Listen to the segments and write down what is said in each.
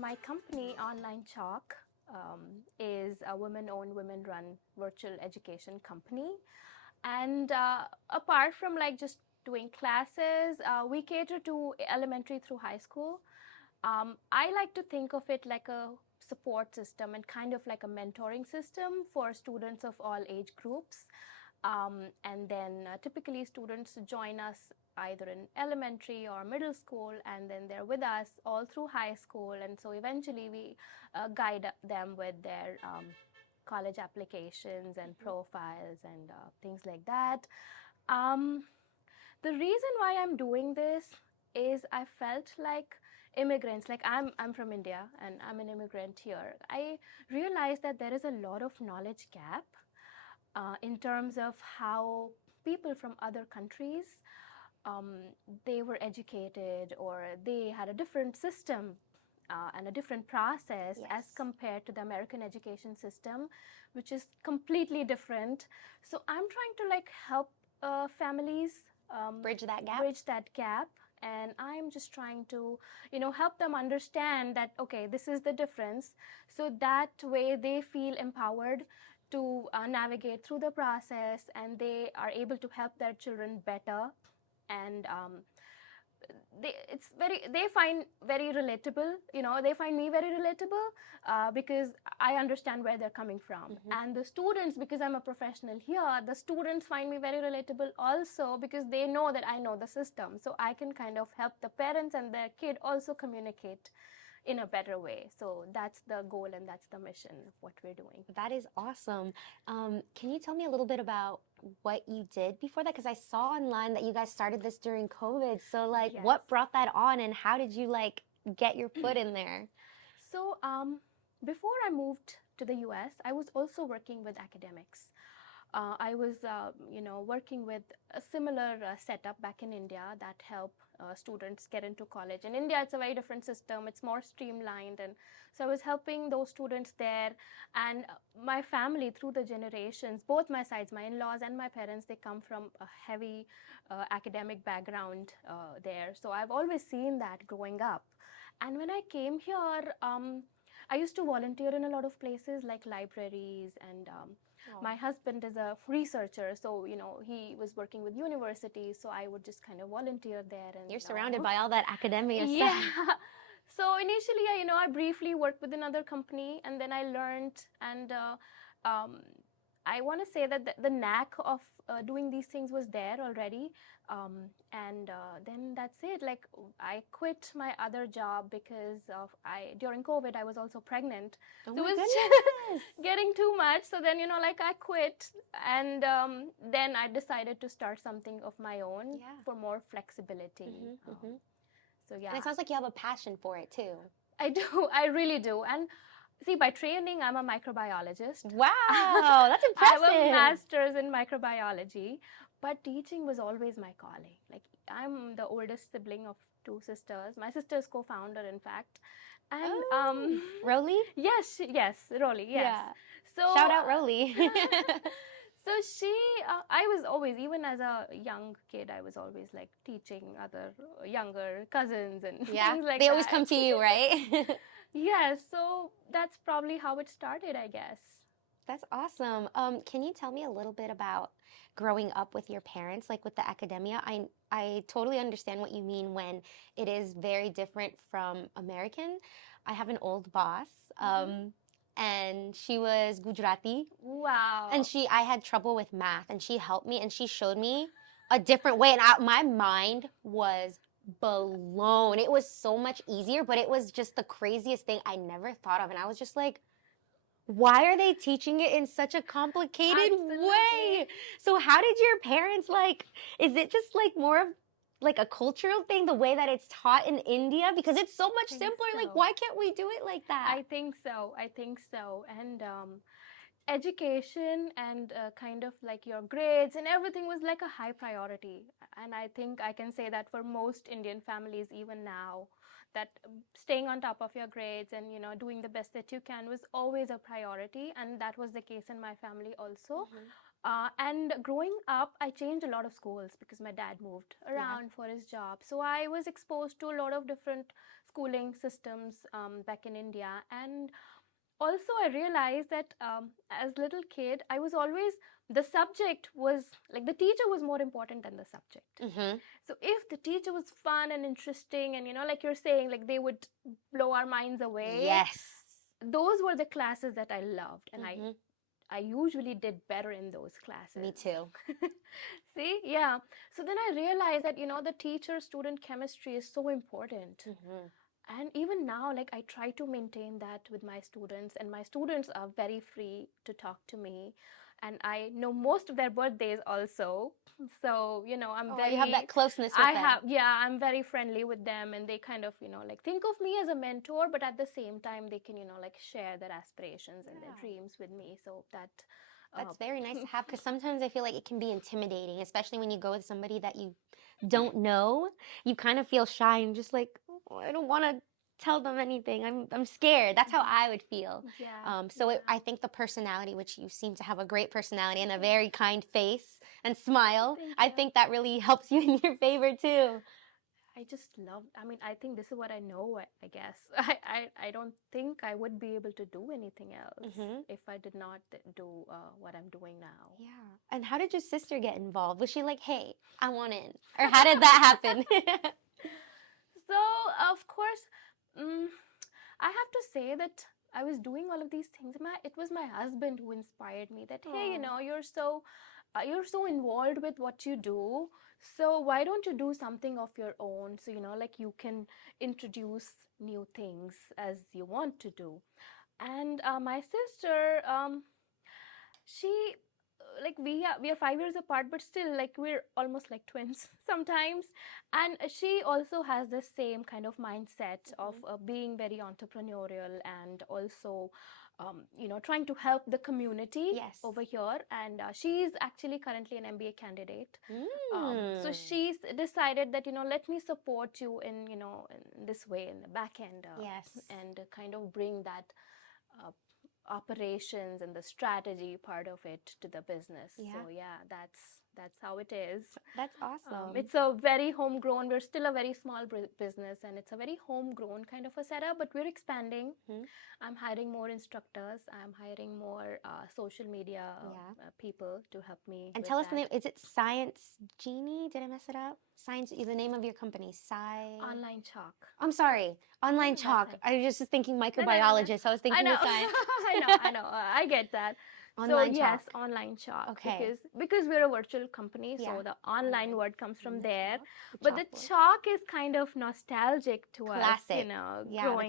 my company, OnlineChalk, is a women-owned, women-run virtual education company. And apart from like just doing classes, we cater to elementary through high school. I like to think of it like a support system and kind of like a mentoring system for students of all age groups. And then typically students join us either in elementary or middle school, and then they're with us all through high school. And so eventually we guide them with their college applications and profiles and things like that. Um, the reason why I'm doing this is I felt like immigrants, like I'm from India and I'm an immigrant here. I realized that there is a lot of knowledge gap in terms of how people from other countries um, they were educated or they had a different system and a different process as compared to the American education system, which is completely different. So I'm trying to like help families bridge that gap. And I'm just trying to, help them understand that, okay, this is the difference. So that way they feel empowered to navigate through the process and they are able to help their children better. And they find very relatable, they find me very relatable because I understand where they're coming from. And the students, because I'm a professional here, the students find me very relatable also because they know that I know the system, so I can kind of help the parents and their kid also communicate in a better way. So that's the goal and that's the mission of what we're doing. That is awesome. Can you tell me a little bit about what you did before that? Because I saw online that you guys started this during COVID. So like, what brought that on and how did you like get your foot in there? So before I moved to the US, I was also working with academics. I was, working with a similar setup back in India that help students get into college. In India, it's a very different system. It's more streamlined. And so I was helping those students there. And my family, through the generations, both my sides, my in-laws and my parents, they come from a heavy academic background there. So I've always seen that growing up. And when I came here, I used to volunteer in a lot of places like libraries and my husband is a researcher, so he was working with universities, so I would just kind of volunteer there. And you're surrounded by all that academia stuff. Yeah. So initially, I briefly worked with another company, and then I learned, and I want to say that the knack of doing these things was there already. And then that's it. Like I quit my other job because during COVID, I was also pregnant. Oh so my it was goodness. getting too much. So then, I quit. And then I decided to start something of my own for more flexibility. So yeah. And it sounds like you have a passion for it too. I do. I really do. And see, by training, I'm a microbiologist. Wow, that's impressive. I have a master's in microbiology, but teaching was always my calling. Like, I'm the oldest sibling of two sisters. My sister is co-founder, in fact. And Roly? Yes, Roly, yes. Yeah. So shout out Roly. So I was always, even as a young kid, I was always like teaching other younger cousins and things like that. They always come to you, right? Yeah, so that's probably how it started, I guess. That's awesome. Can you tell me a little bit about growing up with your parents, like with the academia? I totally understand what you mean when it is very different from American. I have an old boss, and she was Gujarati. Wow. And I had trouble with math, and she helped me, and she showed me a different way. And my mind was blown. It was so much easier, but it was just the craziest thing I never thought of. And I was just like, why are they teaching it in such a complicated way? So how did your parents is it just like more of like a cultural thing, the way that it's taught in India? Because it's so much simpler. So. Like, why can't we do it like that? I think so. And education and kind of like your grades and everything was like a high priority. And I think I can say that for most Indian families even now, that staying on top of your grades and doing the best that you can was always a priority, and that was the case in my family also. And growing up, I changed a lot of schools because my dad moved around for his job. So I was exposed to a lot of different schooling systems back in India. And also I realized that as little kid, I was always, the subject was like, the teacher was more important than the subject. Mm-hmm. So if the teacher was fun and interesting, and like you're saying, like they would blow our minds away, Yes. those were the classes that I loved, and Mm-hmm. I usually did better in those classes. Me too. See, yeah. So then I realized that the teacher-student chemistry is so important. Mm-hmm. And even now, like, I try to maintain that with my students, and my students are very free to talk to me, and I know most of their birthdays also. So I'm You have that closeness with them. I'm very friendly with them, and they kind of like think of me as a mentor, but at the same time they can like share their aspirations and their dreams with me. So that's very nice to have, because sometimes I feel like it can be intimidating, especially when you go with somebody that you don't know. You kind of feel shy and just like, oh, I don't want to tell them anything. I'm scared. That's how I would feel. Yeah. I think the personality, which you seem to have a great personality and a very kind face and smile, I think that really helps you in your favor too. I just love, I think this is what I know, I guess. I don't think I would be able to do anything else if I did not do what I'm doing now. Yeah. And how did your sister get involved? Was she like, hey, I want in? Or how did that happen? So, of course, I have to say that I was doing all of these things. It was my husband who inspired me that, hey, you're so involved with what you do. So why don't you do something of your own? So, like you can introduce new things as you want to do. And my sister, she, like we are 5 years apart, but still like we're almost like twins sometimes. And she also has the same kind of mindset of being very entrepreneurial, and also trying to help the community over here. And she's actually currently an MBA candidate. So she's decided that let me support you in in this way, in the back end, and kind of bring that operations and the strategy part of it to the business. So yeah, that's how it is. That's awesome. It's a very homegrown, we're still a very small business, and it's a very homegrown kind of a setup, but we're expanding. I'm hiring more instructors. I'm hiring more social media people to help me. And tell us the name. Is it Science Genie? Did I mess it up? Science, the name of your company, OnlineChalk. I'm sorry, OnlineChalk. I was just thinking microbiologist. I was thinking of science. I know. I get that. OnlineChalk. So yes, OnlineChalk. Okay. Because we're a virtual company, so the online word comes from there. But the chalk is kind of nostalgic to us, growing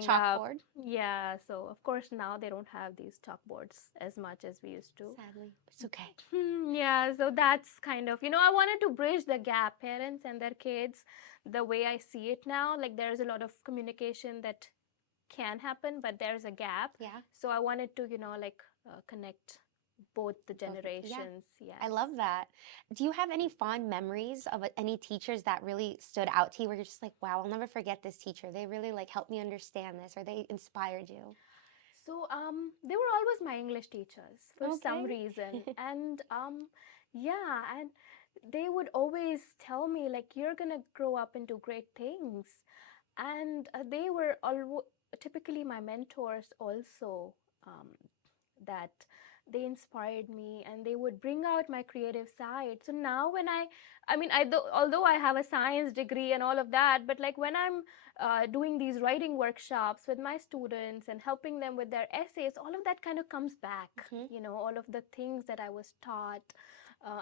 the chalkboard. up. Yeah, so of course now they don't have these chalkboards as much as we used to. Sadly, it's okay. Yeah, so that's kind of, I wanted to bridge the gap, parents and their kids, the way I see it now. Like there's a lot of communication that can happen, but there's a gap. Yeah. So I wanted to, connect both the generations. Yeah. I love that. Do you have any fond memories of any teachers that really stood out to you, where you're just like, wow, I'll never forget this teacher. They really like helped me understand this, or they inspired you? So they were always my English teachers for some reason. And and they would always tell me like, you're gonna grow up into great things. And they were typically my mentors also, that they inspired me, and they would bring out my creative side. So now when although I have a science degree and all of that, but like when I'm doing these writing workshops with my students and helping them with their essays, all of that kind of comes back. All of the things that I was taught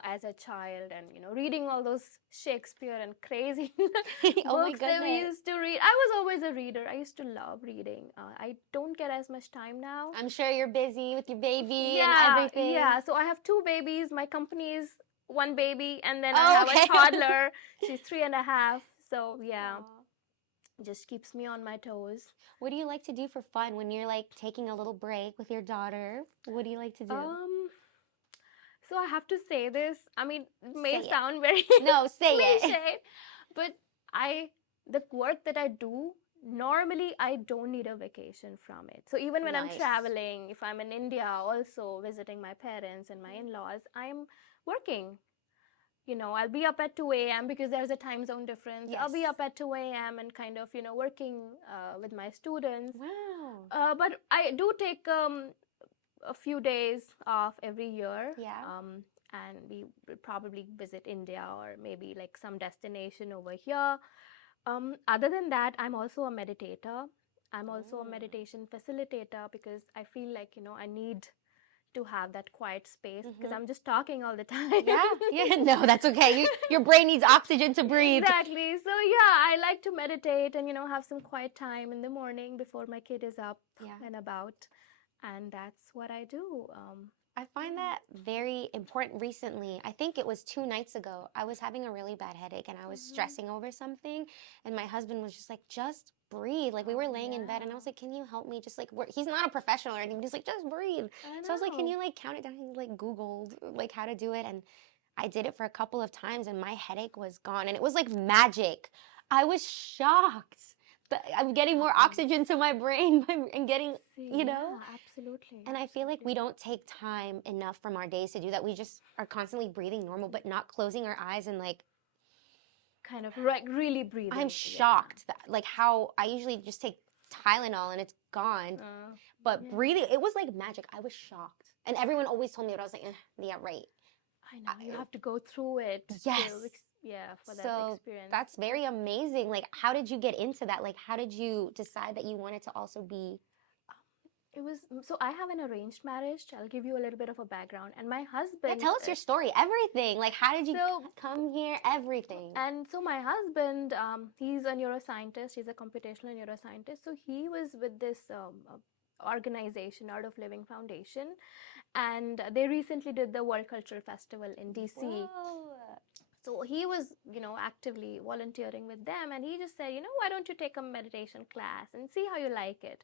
as a child, and reading all those Shakespeare and crazy books that we used to read. I was always a reader. I used to love reading. I don't get as much time now. I'm sure you're busy with your baby and everything. Yeah, so I have 2 babies. My company is 1 baby, and then I have a toddler. She's 3.5. So yeah. Just keeps me on my toes. What do you like to do for fun when you're like taking a little break with your daughter? What do you like to do? So I have to say this. It may sound very say cliche, but the work that I do, normally I don't need a vacation from it. So even when I'm traveling, if I'm in India also visiting my parents and my in-laws, I'm working. I'll be up at 2 a.m. because there's a time zone difference. I'll Yes. be up at 2 a.m. and kind of, working with my students. Wow. But I do take a few days off every year. Yeah. And we will probably visit India or maybe like some destination over here. Other than that, I'm also a meditator. I'm also a meditation facilitator because I feel like, I need to have that quiet space because I'm just talking all the time. Yeah. No, that's okay. Your brain needs oxygen to breathe. Exactly. So yeah, I like to meditate and have some quiet time in the morning before my kid is up and about, and that's what I do. I find that very important recently. I think it was 2 nights ago. I was having a really bad headache and I was stressing over something. And my husband was just like, just breathe. Like we were laying in bed and I was like, can you help me? Just like, he's not a professional or anything. He's like, just breathe. So I was like, can you like count it down? He like Googled like how to do it. And I did it for a couple of times and my headache was gone. And it was like magic. I was shocked. I'm getting more oxygen to my brain and getting, absolutely. And I feel like we don't take time enough from our days to do that. We just are constantly breathing normal, but not closing our eyes and like kind of like really breathing. I'm shocked that like how I usually just take Tylenol and it's gone, but breathing, it was like magic. I was shocked, and everyone always told me, but I was like, yeah, right. I know you have to go through it. Yes. For that experience. That's very amazing. Like, how did you get into that? Like, how did you decide that you wanted to also be? It was so I have an arranged marriage. I'll give you a little bit of a background. And my husband. Yeah, tell us your story. Everything. Like, how did you come here? Everything. And so my husband, he's a neuroscientist. He's a computational neuroscientist. So he was with this organization, Art of Living Foundation, and they recently did the World Cultural Festival in DC. Whoa. So he was, actively volunteering with them, and he just said, why don't you take a meditation class and see how you like it?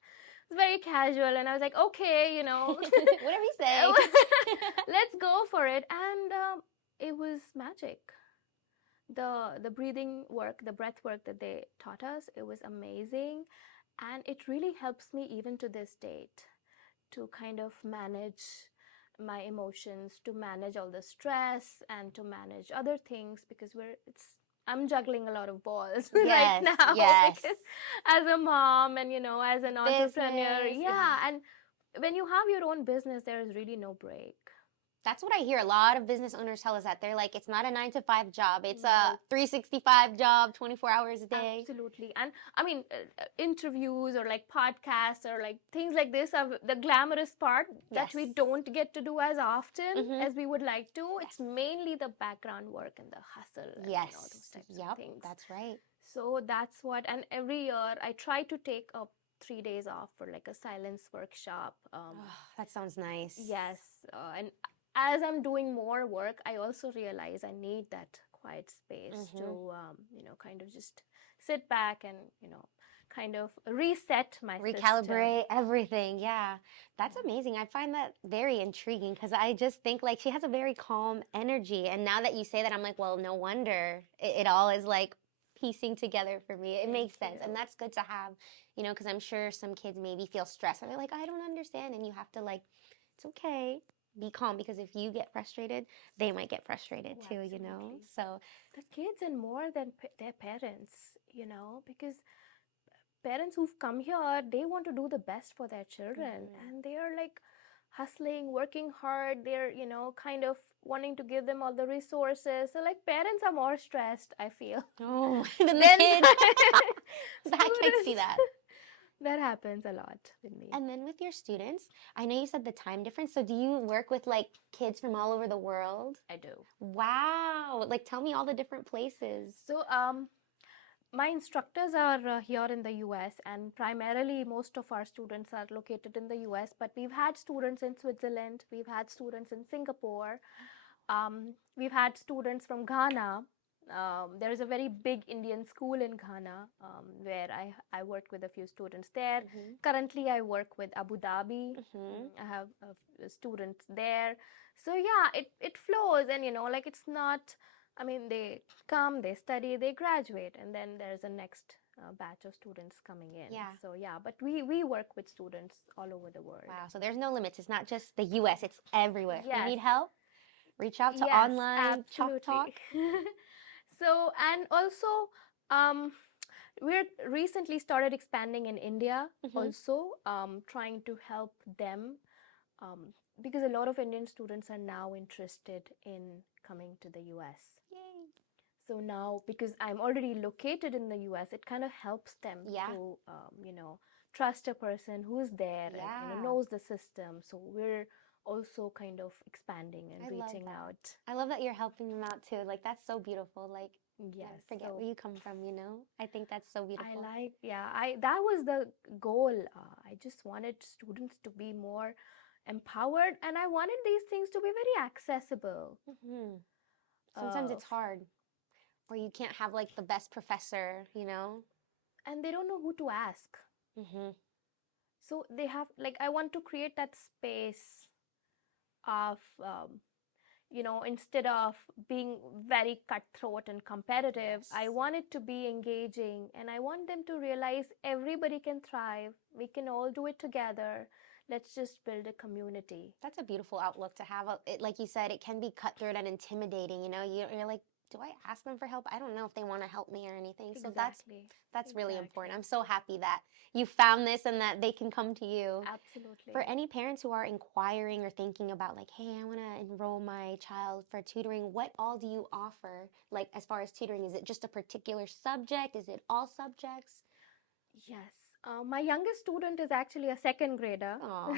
It's very casual, and I was like, okay, whatever you say. Let's go for it. And it was magic. The breathing work, the breath work that they taught us, it was amazing, and it really helps me even to this date to kind of manage my emotions, to manage all the stress and to manage other things, because I'm juggling a lot of balls right now. Because as a mom and as an entrepreneur, and when you have your own business, there is really no break. That's what I hear. A lot of business owners tell us that. They're like, it's not a 9-to-5 job. It's a 365 job, 24 hours a day. Absolutely. And I mean, interviews or like podcasts or like things like this are the glamorous part that we don't get to do as often as we would like to. It's mainly the background work and the hustle and those types of things. That's right. So that's what, and every year I try to take up 3 days off for like a silence workshop. That sounds nice. Yes. And as I'm doing more work, I also realize I need that quiet space to, kind of just sit back and, kind of reset my recalibrate everything. Yeah, that's amazing. I find that very intriguing because I just think like she has a very calm energy. And now that you say that, I'm like, well, no wonder it all is like piecing together for me. It makes sense. And that's good to have, because I'm sure some kids maybe feel stressed and they're like, I don't understand. And you have to like, it's okay. Be calm, because if you get frustrated, they might get frustrated too, So the kids and more than their parents, because parents who've come here, they want to do the best for their children, and they are like hustling, working hard. They're, kind of wanting to give them all the resources. So like parents are more stressed, I feel. Oh, than the kids. I can see that. That happens a lot with me. And then with your students, I know you said the time difference. So do you work with like kids from all over the world? I do. Wow. Like tell me all the different places. So my instructors are here in the US, and primarily most of our students are located in the US, but we've had students in Switzerland, we've had students in Singapore, we've had students from Ghana. There is a very big Indian school in Ghana where I worked with a few students there. Currently, I work with Abu Dhabi. I have students there. So yeah, it flows, and like it's not, I mean, they come, they study, they graduate, and then there's a next batch of students coming in. Yeah. So yeah, but we work with students all over the world. Wow. So there's no limits. It's not just the US, it's everywhere. Yes. You need help? Reach out to Yes, online Chalk Talk. absolutely. So, and also, we're recently started expanding in India Mm-hmm. also, trying to help them, um, because a lot of Indian students are now interested in coming to the US. Yay. So now, because I'm already located in the US, it kind of helps them Yeah. to, trust a person who's there and, Yeah. knows the system. So we're also kind of expanding and I love reaching that. out. I love that you're helping them out too. Like that's so beautiful. Like Yes. forget So where you come from, you know? I think that's so I beautiful. like, yeah, that was the goal. I just wanted students to be more empowered, and I wanted these things to be very accessible. Hmm. Sometimes Uh, it's hard, or you can't have like the best professor, you know? and they don't know who to ask. Mm-hmm. So they have, like, I want to create that space of, instead of being very cutthroat and competitive, Yes. I want it to be engaging, and I want them to realize everybody can thrive. We can all do it together. Let's just build a community. That's a beautiful outlook to have. It, like you said, it can be cutthroat and intimidating, you know? You're like, do I ask them for help? I don't know if they want to help me or anything. So Exactly. that's really important. Exactly. I'm so happy that you found this and that they can come to you. For Absolutely. any parents who are inquiring or thinking about like, hey, I want to enroll my child for tutoring, what all do you offer? Like as far as tutoring, is it just a particular subject? Is it all subjects? Yes. My youngest student is actually a second grader. Oh.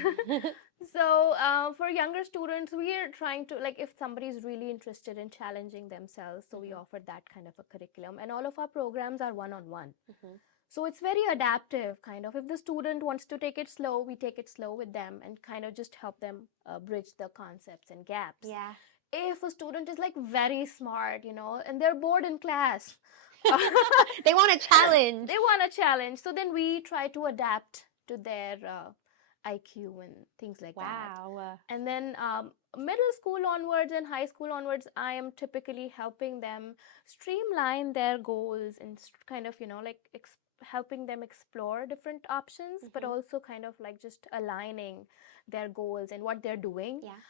So, for younger students, we are trying to, like, if somebody is really interested in challenging themselves, so we Mhm. offer that kind of a curriculum. And all of our programs are one on one. Mhm. So, it's very adaptive, kind of. If the student wants to take it slow, we take it slow with them and kind of just help them bridge the concepts and gaps. Yeah. If a student is like very smart, and they're bored in class, They want a challenge. they want a challenge. So then we try to adapt to their IQ and things like that. Wow. And then middle school onwards and high school onwards, I am typically helping them streamline their goals and kind of, like helping them explore different options, but Mhm. also kind of like just aligning their goals and what they're doing. Yeah.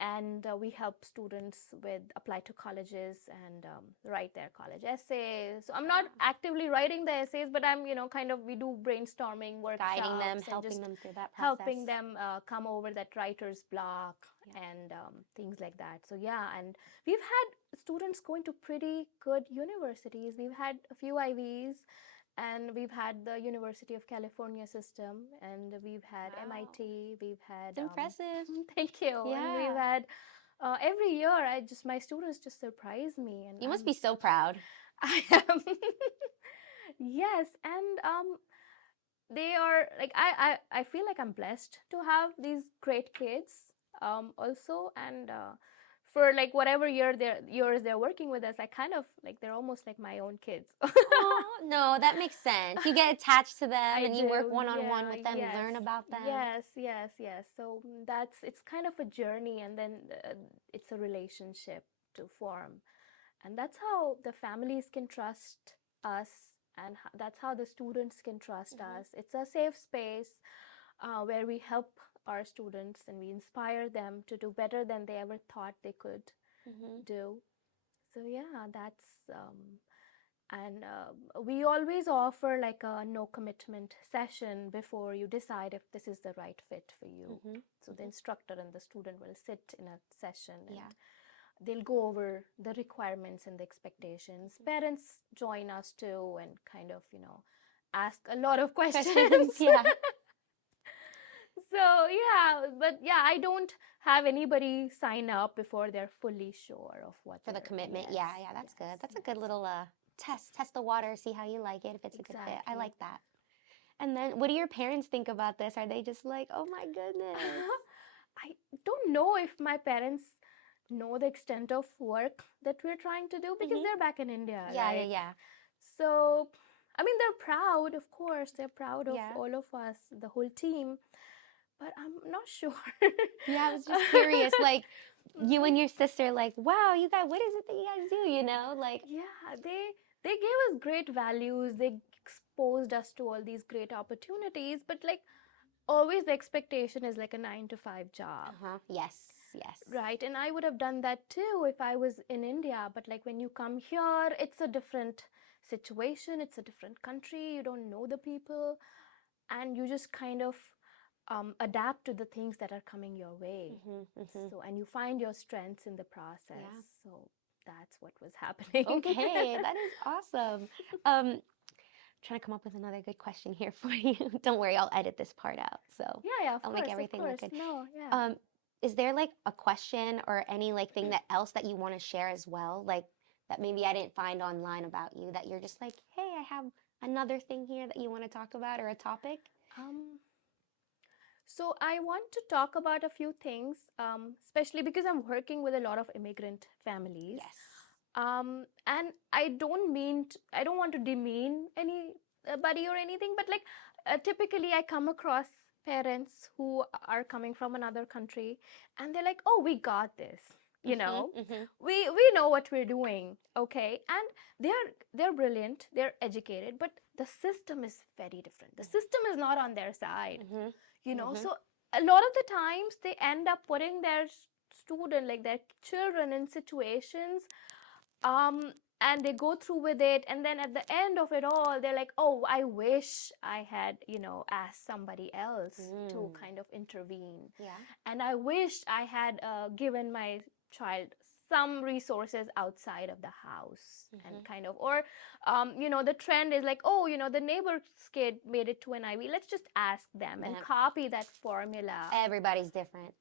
And we help students with apply to colleges and write their college essays. So I'm not Wow. actively writing the essays, but I'm, kind of, we do brainstorming Guiding them, workshops and helping just them through that process. helping them come over that writer's block Yeah. and things like that. So yeah, and we've had students going to pretty good universities. We've had a few IVs, and we've had the University of California system, and we've had Wow. MIT, we've had It's impressive. thank you, and we've Yeah. had every year. My students just surprise me, and You must be so proud. I am. Yes, and they are like, I feel like I'm blessed to have these great kids, also, and for like whatever years they're working with us, I kind of like, they're almost like my own kids. Oh, no, that makes sense. You get attached to them I and you work do, one-on-one yeah, with them, yes, learn about them. yes. So it's kind of a journey, and then it's a relationship to form, and that's how the families can trust us, and that's how the students can trust Mhm. us. It's a safe space where we help our students and we inspire them to do better than they ever thought they could Mhm. do. So yeah, that's and we always offer like a no commitment session before you decide if this is the right fit for you. Mhm. So the Mhm. instructor and the student will sit in a session, and Yeah. they'll go over the requirements and the expectations. Parents join us too and kind of, ask a lot of questions. Questions. Yeah. So yeah, but yeah, I don't have anybody sign up before they're fully sure of what For the they're. commitment. Yes, Yeah, yeah, that's good. That's a good yes. little test the water, see how you like it, if it's a good fit. I Exactly. like that. And then what do your parents think about this? Are they just like, "Oh my goodness." I don't know if my parents know the extent of work that we're trying to do, because Mhm. they're back in India, Yeah, yeah, right? yeah. So, I mean, they're proud, of course, they're proud of Yeah. all of us, the whole team, but I'm not sure. Yeah, I was just curious, like you and your sister, like, wow, you guys, what is it that you guys do? You know, like, Yeah, they gave us great values. They exposed us to all these great opportunities, but like always the expectation is like a 9 to 5 job. yes, yes. Right. And I would have done that too if I was in India. But like when you come here, it's a different situation, it's a different country, you don't know the people, and you just kind of adapt to the things that are coming your way. So, and you find your strengths in the process. Yeah. So that's what was happening. Okay, that is awesome. Trying to come up with another good question here for you. Don't worry, I'll edit this part out. So Yeah, of I'll course, make everything look good. No, yeah. Is there like a question or any like thing that else that you want to share as well? Like that maybe I didn't find online about you that you're just like, hey, I have another thing here that you want to talk about or a topic? So I want to talk about a few things, especially because I'm working with a lot of immigrant families. Yes. And I don't want to demean anybody or anything, but like typically I come across parents who are coming from another country and they're like, oh, we got this, you know, we know what we're doing, okay, and they're brilliant, they're educated, but the system is very different. The system is not on their side, you know. So a lot of the times they end up putting their student, like their children, in situations and they go through with it, and then at the end of it all they're like, oh, I wish I had, you know, asked somebody else to kind of intervene. Yeah. And I wish I had given my child some resources outside of the house. And kind of, or you know, the trend is like, oh, you know, the neighbor's kid made it to an Ivy, let's just ask them and copy that formula. Everybody's different.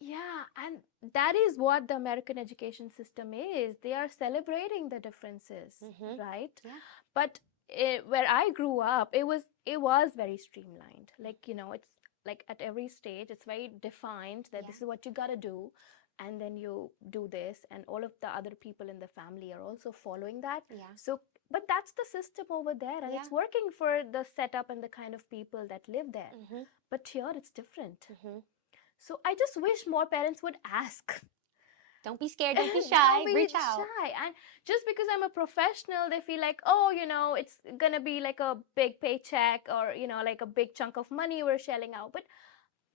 Yeah, and that is what the American education system is. They are celebrating the differences, right? Yeah. But where I grew up, it was very streamlined. Like, you know, it's like at every stage, it's very defined that this is what you gotta do, and then you do this, and all of the other people in the family are also following that. Yeah. So, but that's the system over there, and it's working for the setup and the kind of people that live there. But here, it's different. So I just wish more parents would ask. Don't be scared, don't be shy, reach out. And just because I'm a professional, they feel like, oh, you know, it's gonna be like a big paycheck, or, you know, like a big chunk of money we're shelling out. But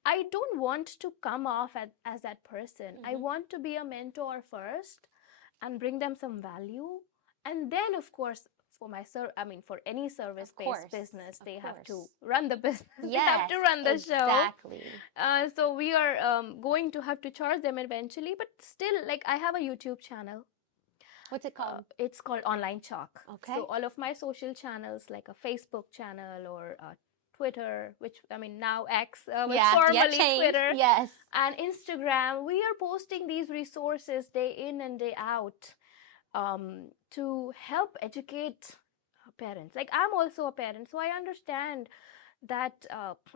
I don't want to come off as that person. I want to be a mentor first and bring them some value. And then, of course, for any service-based business, they have to run the business. They have to run the show. Exactly. So we are going to have to charge them eventually, but still, like, I have a YouTube channel. What's it called? It's called OnlineChalk. Okay. So all of my social channels, like a Facebook channel or Twitter, which I mean now X, formerly Twitter, and Instagram, we are posting these resources day in and day out. To help educate parents. Like, I'm also a parent, so I understand that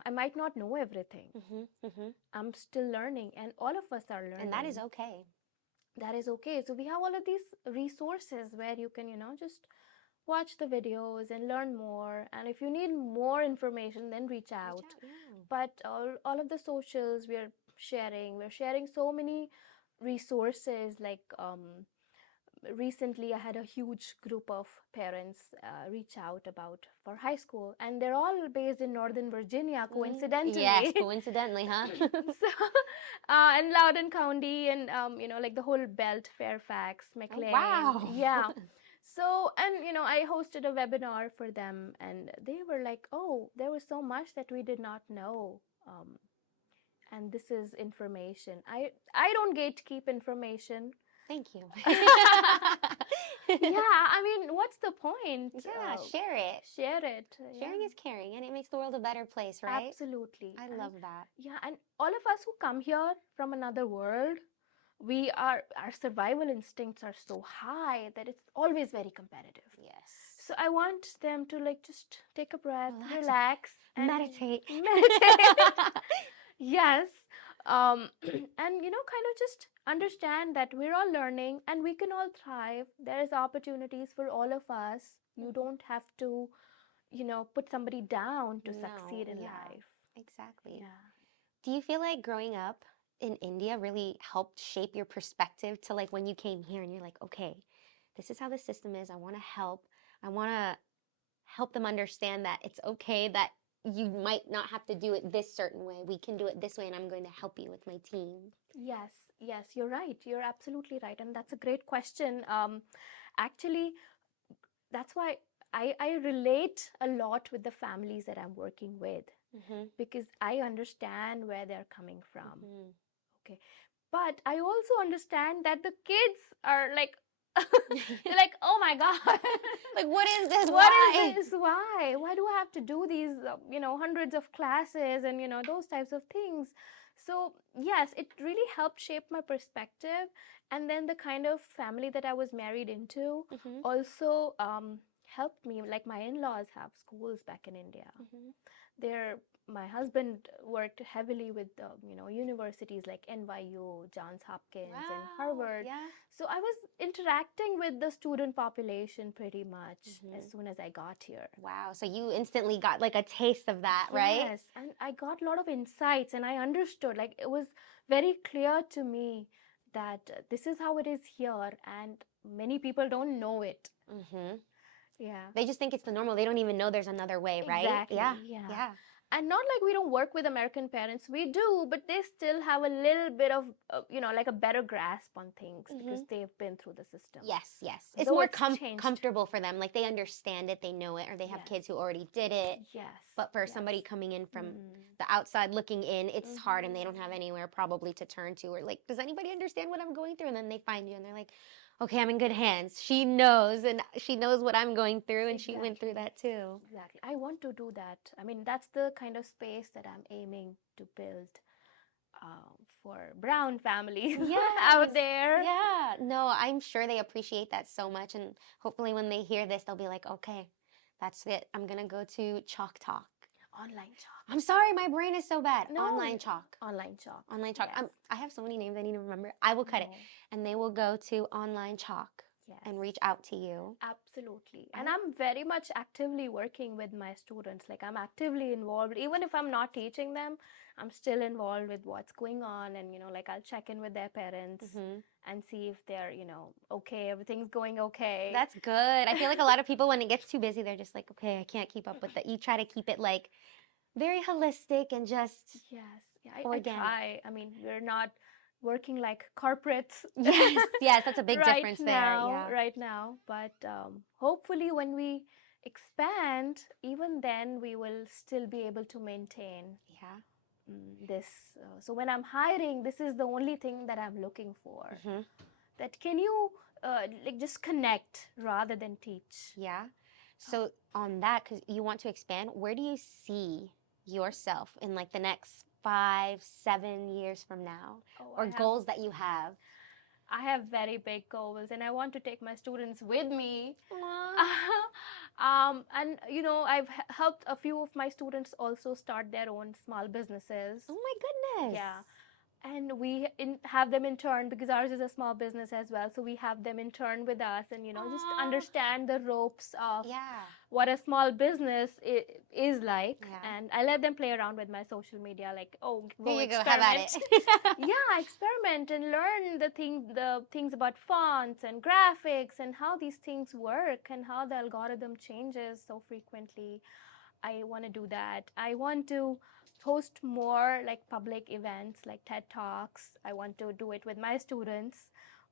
I might not know everything. I'm still learning, and all of us are learning. And that is okay. That is okay. So we have all of these resources where you can, you know, just watch the videos and learn more. And if you need more information, then reach out. But all of the socials we're sharing so many resources. Like recently I had a huge group of parents reach out for high school, and they're all based in Northern Virginia, coincidentally. Yes, coincidentally, huh? So, and Loudoun County, and you know, like the whole belt, Fairfax, McLean. Oh, wow. Yeah. So, and you know, I hosted a webinar for them, and they were like, oh, there was so much that we did not know. And this is information. I don't gatekeep information. Thank you. Yeah, I mean, what's the point? Yeah, share it. Share it. Sharing is caring, and it makes the world a better place, right? Absolutely. I love that. Yeah, and all of us who come here from another world, our survival instincts are so high that it's always very competitive. Yes. So I want them to like just take a breath, relax, and meditate. Yes. And you know, kind of just understand that we're all learning and we can all thrive. There's opportunities for all of us. You don't have to, you know, put somebody down to succeed in life. Exactly. Yeah. Do you feel like growing up in India really helped shape your perspective to like when you came here and you're like, okay, this is how the system is. I want to help. I want to help them understand that it's okay that you might not have to do it this certain way. We can do it this way, and I'm going to help you with my team. Yes, yes, you're right. You're absolutely right. And that's a great question. Actually, that's why I relate a lot with the families that I'm working with because I understand where they're coming from. Okay. But I also understand that the kids are like, they're like, oh my God. Like, what is this? What Why? is this? Why? Why do I have to do these, hundreds of classes and, those types of things? So, yes, it really helped shape my perspective. And then the kind of family that I was married into also helped me. Like, my in-laws have schools back in India. My husband worked heavily with universities like NYU, Johns Hopkins, and Harvard. Yeah. So I was interacting with the student population pretty much as soon as I got here. Wow. So you instantly got like a taste of that, right? Yes, and I got a lot of insights, and I understood. Like, it was very clear to me that this is how it is here, and many people don't know it. Yeah. They just think it's the normal. They don't even know there's another way, right? Exactly. Yeah. And not like we don't work with American parents. We do, but they still have a little bit of, like a better grasp on things because they've been through the system. Yes. It's more comfortable for them. Like, they understand it, they know it, or they have kids who already did it. Yes. But for somebody coming in from the outside looking in, it's hard, and they don't have anywhere probably to turn to. Or like, does anybody understand what I'm going through? And then they find you, and they're like, okay, I'm in good hands. She knows, and she knows what I'm going through, and she went through that too. Exactly. I want to do that. I mean, that's the kind of space that I'm aiming to build for brown families out there. Yeah. No, I'm sure they appreciate that so much, and hopefully when they hear this, they'll be like, okay, that's it. I'm going to go to Chalk Talk. OnlineChalk. I'm sorry, my brain is so bad. No. OnlineChalk. OnlineChalk. Yes. I have so many names I need to remember. I will cut it. And they will go to OnlineChalk and reach out to you. Absolutely. And I'm very much actively working with my students. Like, I'm actively involved. Even if I'm not teaching them, I'm still involved with what's going on. And, like, I'll check in with their parents and see if they're, okay, everything's going okay. That's good. I feel like a lot of people, when it gets too busy, they're just like, okay, I can't keep up with it. You try to keep it, like, very holistic and just I try. I mean, we're not working like corporates. Yes, that's a big difference there. Yeah. Right now. But hopefully when we expand, even then we will still be able to maintain this. So when I'm hiring, this is the only thing that I'm looking for. That can you like just connect rather than teach. Yeah. So on that, because you want to expand, where do you see yourself in like the next 5, 7 years from now, or goals that you have? I have very big goals, and I want to take my students with me. And I've helped a few of my students also start their own small businesses. Oh my goodness! Yeah. And we have them intern because ours is a small business as well. So we have them intern with us and, just understand the ropes of what a small business is like. Yeah. And I let them play around with my social media, like, go experiment. Have at it. Experiment and learn the things about fonts and graphics and how these things work and how the algorithm changes so frequently. I want to do that. I want to host more like public events like TED Talks. I want to do it with my students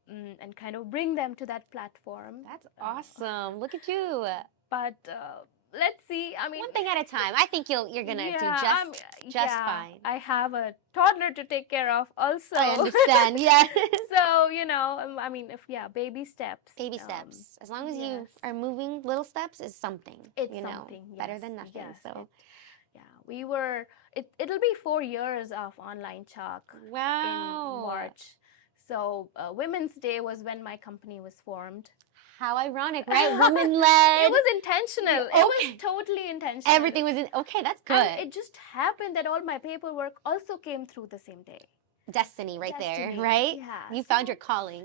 and kind of bring them to that platform. That's awesome. Look at you. But let's see. I mean, one thing at a time. I think you're gonna do just fine. I have a toddler to take care of also. I understand. Yeah. So I mean, baby steps. Baby steps. As long as you are moving, little steps is something. It's something. Better than nothing. So. It'll be 4 years of OnlineChalk in March. So Women's Day was when my company was formed. How ironic, right? Woman-led. It was intentional. It was totally intentional. Everything was okay, that's good. And it just happened that all my paperwork also came through the same day. Destiny there, right? Yeah. You found your calling.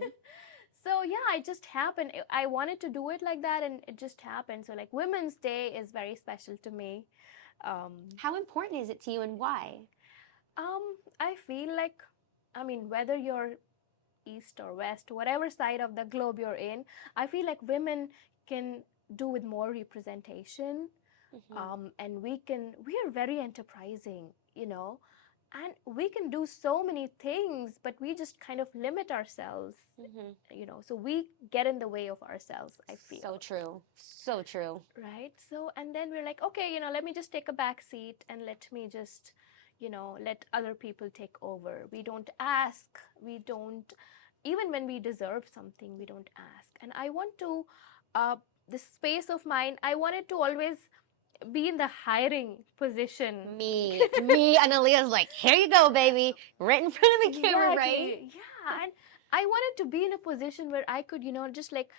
So it just happened. I wanted to do it like that, and it just happened. So like Women's Day is very special to me. How important is it to you, and why? I feel like, whether you're east or west, whatever side of the globe you're in, I feel like women can do with more representation Mm-hmm. And we are very enterprising, and we can do so many things, but we just kind of limit ourselves, Mm-hmm. so we get in the way of ourselves, I So feel. true. So true. Right? So, and then we're like, okay, let me just take a back seat and let me just, let other people take over. We don't ask. We don't, even when we deserve something, we don't ask. And I want to, this space of mine, I wanted to always be in the hiring position. Me, and Aaliyah's like, here you go, baby, right in front of the camera, right? Exactly. Yeah. And I wanted to be in a position where I could, just like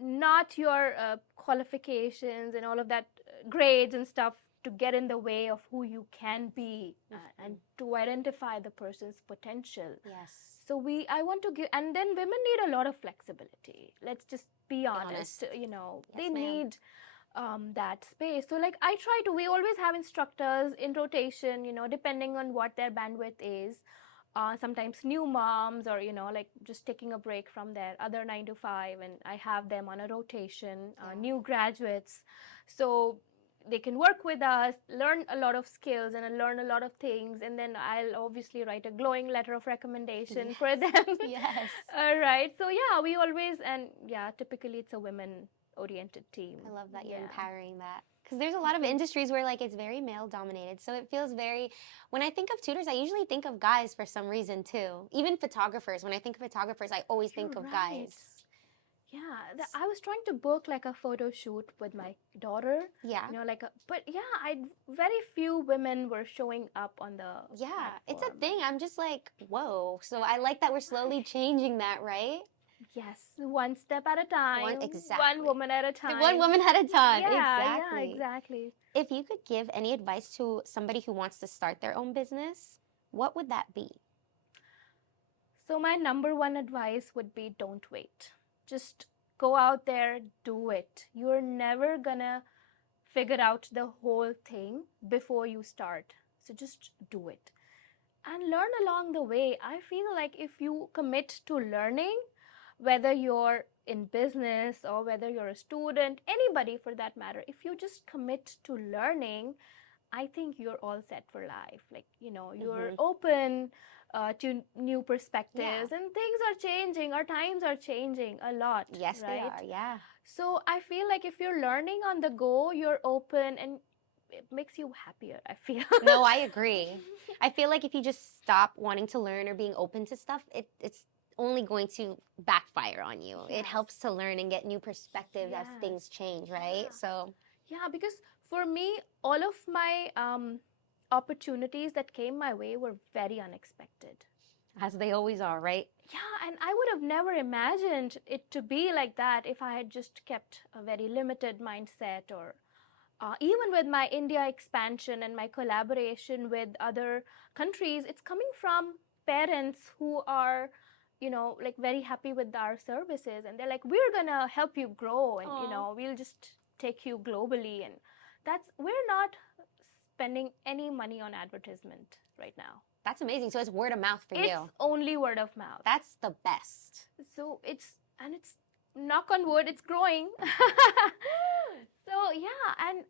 not your qualifications and all of that grades and stuff to get in the way of who you can be, and to identify the person's potential. Yes. So I want to give, and then women need a lot of flexibility. Let's just be honest. Yes, They ma'am. need that space. So like we always have instructors in rotation, depending on what their bandwidth is. Sometimes new moms, or like just taking a break from their other 9 to 5, and I have them on a rotation. New graduates, so they can work with us, learn a lot of skills and learn a lot of things, and then I'll obviously write a glowing letter of recommendation for them. Yes. All right. So yeah, we always, and yeah, typically it's a women oriented team. I love that you're Yeah. empowering that. Because there's a lot of industries where like it's very male dominated. So it feels very, when I think of tutors, I usually think of guys for some reason too. Even photographers, when I think of photographers, I always think You're of right. guys. Yeah, I was trying to book like a photo shoot with my daughter. Yeah. But yeah, very few women were showing up on the Yeah, it's a platform. thing. I'm just like, whoa. So I like that we're slowly changing that, right? Yes, one step at a time. Exactly. One woman at a time. One woman at a time. Yeah, Exactly. yeah, exactly. If you could give any advice to somebody who wants to start their own business, what would that be? So my number one advice would be don't wait. Just go out there, do it. You're never gonna figure out the whole thing before you start. So just do it. And learn along the way. I feel like if you commit to learning, whether you're in business or whether you're a student, anybody for that matter, if you just commit to learning, I think you're all set for life. Like, you're open to new perspectives, and things are changing. Our times are changing a lot. Yes, right? they are. Yeah. So I feel like if you're learning on the go, you're open, and it makes you happier, I feel. No, I agree. I feel like if you just stop wanting to learn or being open to stuff, it's only going to backfire on you. It helps to learn and get new perspectives as things change, right? Yeah. So Yeah, because for me, all of my opportunities that came my way were very unexpected. as they always are, right? Yeah, and I would have never imagined it to be like that if I had just kept a very limited mindset, or even with my India expansion and my collaboration with other countries, it's coming from parents who are, like very happy with our services, and they're like, we're gonna help you grow, and we'll just take you globally, and we're not spending any money on advertisement right now. That's amazing. So it's word of mouth for you. It's only word of mouth. That's the best. So it's knock on wood, it's growing. So yeah, and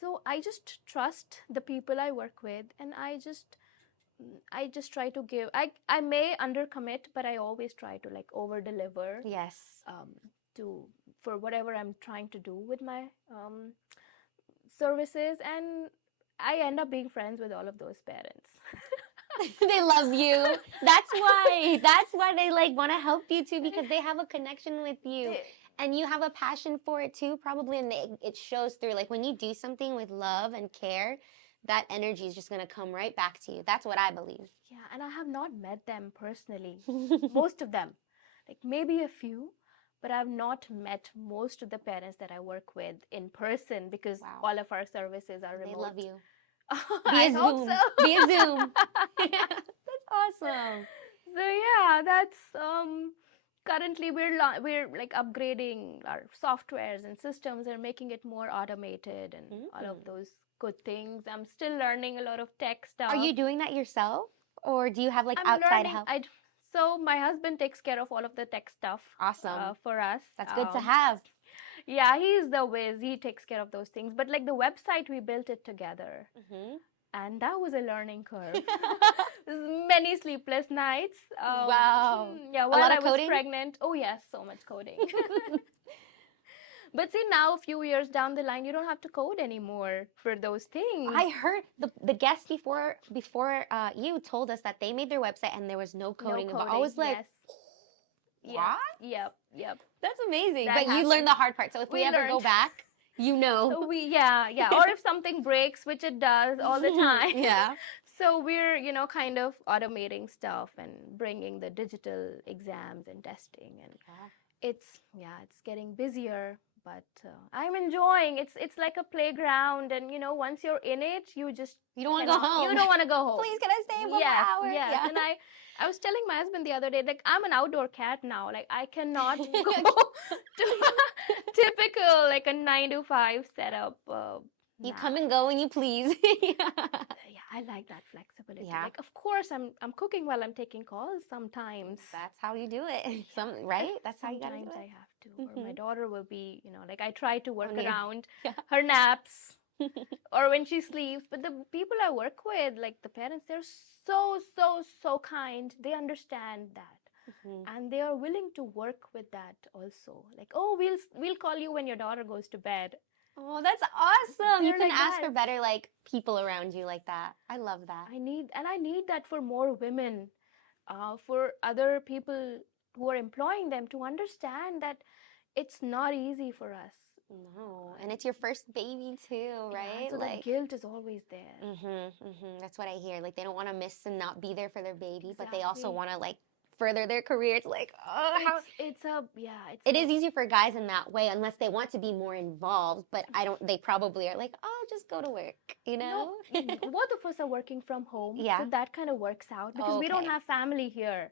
so I just trust the people I work with, and I just try to give. I may undercommit, but I always try to like over deliver. Yes. For whatever I'm trying to do with my services, and I end up being friends with all of those parents. They love you. That's why they like want to help you too, because they have a connection with you. And you have a passion for it too, probably, and it shows through. Like when you do something with love and care, that energy is just going to come right back to you. That's what I believe. Yeah, and I have not met them personally. Most of them. Like maybe a few, but I've not met most of the parents that I work with in person, because all of our services are remote. They love you. I hope so. Via Zoom. That's awesome. So yeah, that's currently we're like upgrading our softwares and systems and making it more automated and all of those good things. I'm still learning a lot of tech stuff. Are you doing that yourself, or do you have like outside help? So my husband takes care of all of the tech stuff. Awesome. For us. That's good to have. Yeah, he's the whiz. He takes care of those things. But like the website, we built it together. Mm-hmm. And that was a learning curve. Many sleepless nights. Wow. Yeah, A while lot I of was coding? pregnant. Oh, yes, so much coding. But see, now a few years down the line, you don't have to code anymore for those things. I heard the guest before you told us that they made their website and there was no No coding coding. involved. I was like, Yes. what? Yep. That's amazing. That But you learned happened. the hard part. So if we We ever go learned. back, you know. Yeah. Or if something breaks, which it does all the time. Yeah. So we're, kind of automating stuff and bringing the digital exams and testing, and it's getting busier, but I'm enjoying. It's like a playground, and once you're in it, you don't want to go home. You don't want to go home. Please, can I stay one more Yes, hour? yes. Yeah. And I was telling my husband the other day, like, I'm an outdoor cat now. Like, I cannot go to typical like a 9 to 5 setup. You come and go when you please. Yeah, I like that flexibility. Yeah. Like, of course, I'm cooking while I'm taking calls sometimes. That's how you do it. Right? That's how you gotta do Sometimes it. I have to. Or my daughter will be, like, I try to work yeah. around Yeah. her naps or when she sleeps. But the people I work with, like the parents, they're so kind. They understand that. And they are willing to work with that also. Like, oh, we'll call you when your daughter goes to bed. Oh, that's awesome. You They're can like ask that. for better like people around you like that. I love that. I need that for more women, for other people who are employing them to understand that it's not easy for us. No, and it's your first baby too, right? Yeah, so like the guilt is always there. That's what I hear. Like they don't want to miss and not be there for their baby, but they also Exactly. want to like further their career. It's like, oh, it is easier for guys in that way unless they want to be more involved, but they probably are like, oh, just go to work, you know? No, both of us are working from home. Yeah. So that kind of works out because we don't Okay. have family here.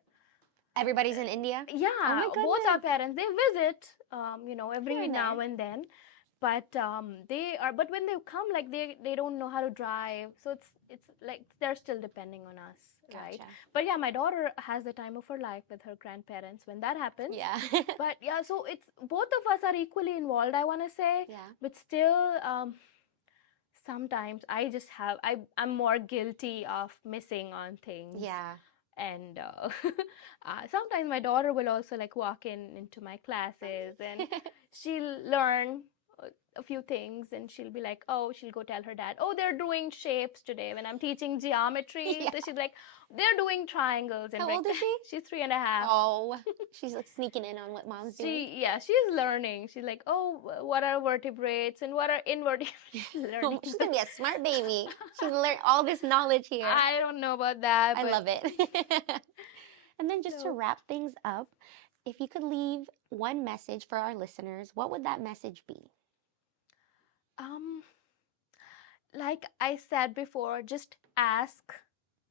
Everybody's in India? Yeah, Oh my both our goodness. parents, they visit, every Here and now there. and then. But but when they come, like they don't know how to drive, so it's like they're still depending on us, right? Gotcha. But yeah, my daughter has the time of her life with her grandparents when that happens. Yeah. But yeah, so it's both of us are equally involved, I want to say. Yeah. But still, sometimes I'm more guilty of missing on things. Yeah. And sometimes my daughter will also like walk into my classes and she'll learn a few things and she'll be like, oh, she'll go tell her dad, oh, they're doing shapes today when I'm teaching geometry. Yeah. So she's like, they're doing triangles. And How old is she? She's 3.5. Oh, she's like sneaking in on what mom's doing. She's learning. She's like, oh, what are vertebrates and what are invertebrates? Learning. She's gonna be a smart baby. She's learned all this knowledge here. I don't know about that. I love it. And then just to wrap things up, if you could leave one message for our listeners, what would that message be? Like I said before, just ask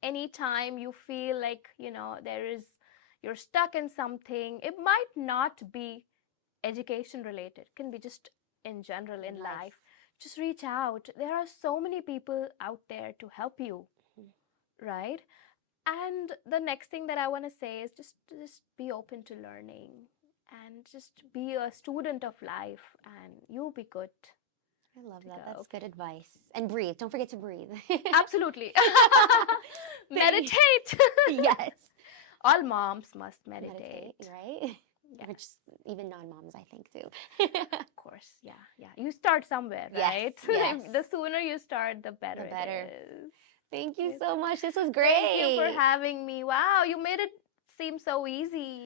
anytime you feel like, you're stuck in something. It might not be education related. It can be just in general in life. Just reach out. There are so many people out there to help you, right? And the next thing that I want to say is just be open to learning and just be a student of life and you'll be good. I love that. That's good advice. And breathe. Don't forget to breathe. Absolutely. Meditate. Yes. All moms must meditate. Right? Yeah. Which even non-moms, I think, too. Of course. Yeah. You start somewhere, right? Yes. The sooner you start, the better. It is. Thank you so much. This was great. Thank you for having me. Wow, you made it seem so easy.